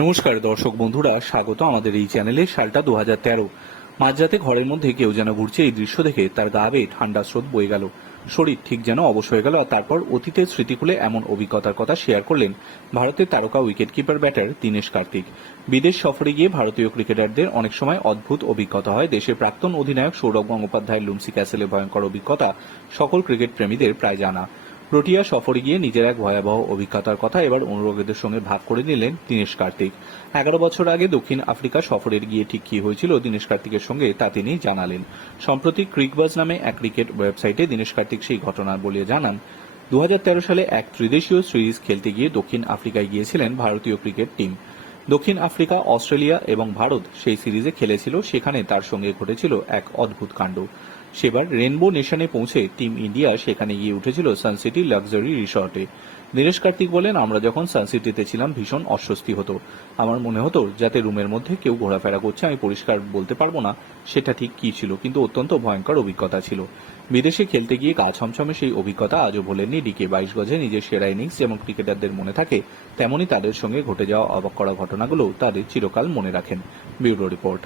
নমস্কার, দর্শক বন্ধুরা, স্বাগত আমাদের এই চ্যানেলে সালটা দু হাজার তেরো। মাঝরাতে ঘরের মধ্যে কেউ যেন ঘুরছে এই দৃশ্য দেখে তার গা বেয়ে ঠান্ডা স্রোত বয়ে গেল। শরীর ঠিক যেন অবশ হয়ে গেল, আর তারপর অতীতের স্মৃতি খুলে এমন অভিজ্ঞতার কথা শেয়ার করলেন ভারতের তারকা wicket keeper batter Dinesh Karthik. বিদেশ সফরে গিয়ে ভারতীয় ক্রিকেটারদের অনেক সময় অদ্ভুত অভিজ্ঞতা হয়। দেশের প্রাক্তন অধিনায়ক সৌরভ গঙ্গোপাধ্যায়ের লুমসি ক্যাসেলে ভয়ঙ্কর অভিজ্ঞতা সকল ক্রিকেট প্রেমীদের প্রায় জানা। প্রোটিয়া সফরে গিয়ে নিজের এক ভয়াবহ অভিজ্ঞতার কথা এবার অনুরাগীদের সঙ্গে ভাগ করে নিলেন দীনেশ কার্তিক। এগারো বছর আগে দক্ষিণ আফ্রিকা সফরের গিয়ে ঠিক কি হয়েছিল দীনেশ কার্তিকের সঙ্গে তা তিনি জানালেন। সম্প্রতি ক্রিকবাজ নামে এক ক্রিকেট ওয়েবসাইটে দীনেশ কার্তিক সেই ঘটনা বলে জানান দু হাজার তেরো সালে এক ত্রিদেশীয় সিরিজ খেলতে গিয়ে দক্ষিণ আফ্রিকায় গিয়েছিলেন ভারতীয় ক্রিকেট টিম। দক্ষিণ আফ্রিকা, অস্ট্রেলিয়া এবং ভারত সেই সিরিজে খেলেছিল, সেখানে তার সঙ্গে ঘটেছিল এক অদ্ভুত কাণ্ড। সেবার রেনবো নেশনে পৌঁছে টিম ইন্ডিয়া সেখানে গিয়ে উঠেছিল সানসিটি লাক্সারি রিসর্টে। দীনেশ কার্তিক বলেন, আমরা যখন সানসিটিতে ছিলাম, ভীষণ অস্বস্তি হতো। আমার মনে হতো যাতে রুমের মধ্যে কেউ ঘোরাফেরা করছে, আমি পরিষ্কার বলতে পারব না সেটা ঠিক কি ছিল, কিন্তু অত্যন্ত ভয়ঙ্কর অভিজ্ঞতা ছিল। বিদেশে খেলতে গিয়ে গা ছমছমে সেই অভিজ্ঞতা আজও ভোলেননি। ডিকে বাইশ গজে নিজের সেরা ইনিংস যেমন ক্রিকেটারদের মনে থাকে তেমনই তাদের সঙ্গে ঘটে যাওয়া অবাক করা ঘটনাগুলো তাদের চিরকাল মনে রাখেন। Bureau report.